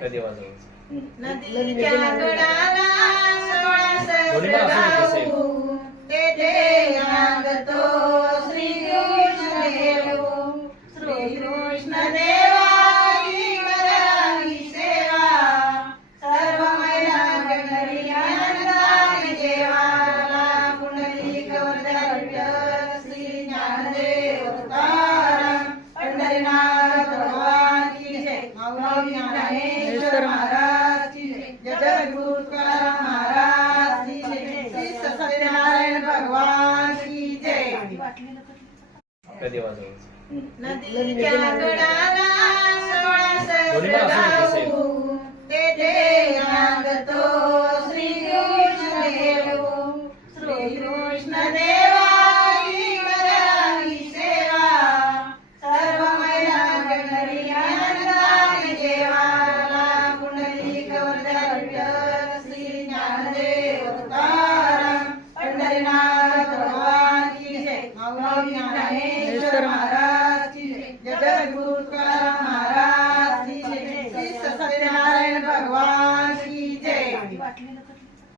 कधी वाजवायचं? नदीच्या कडाला सोळा गाऊ तेथे नांदतो श्रीकृष्ण देव. श्रीकृष्ण देवाची करावी सेवा, सर्व महिला घरी आनंदाने जेवाला. पुंडलिक वरदान विठ्ठल श्री ज्ञानदेव तुकाराम, पंढरीनाथ भगवान की जय. माऊली ज्ञानेश्वर महाराज की जय. जगद्गुरु तुकाराम महाराज की जय. श्री सत्यनारायण भगवान की जय. कधी वाजवायचं? नदीच्या कडाला सोळा गाऊ तेथे नांदतो श्रीकृष्ण देव. श्रीकृष्ण देवाची करावी सेवा, सर्व महिला घरी आनंदाने जेवाला. पुंडलिक वरदान विठ्ठल श्री ज्ञानदेव तुकाराम, पंढरीनाथ भगवान की जय. माऊली ज्ञानेश्वर महाराज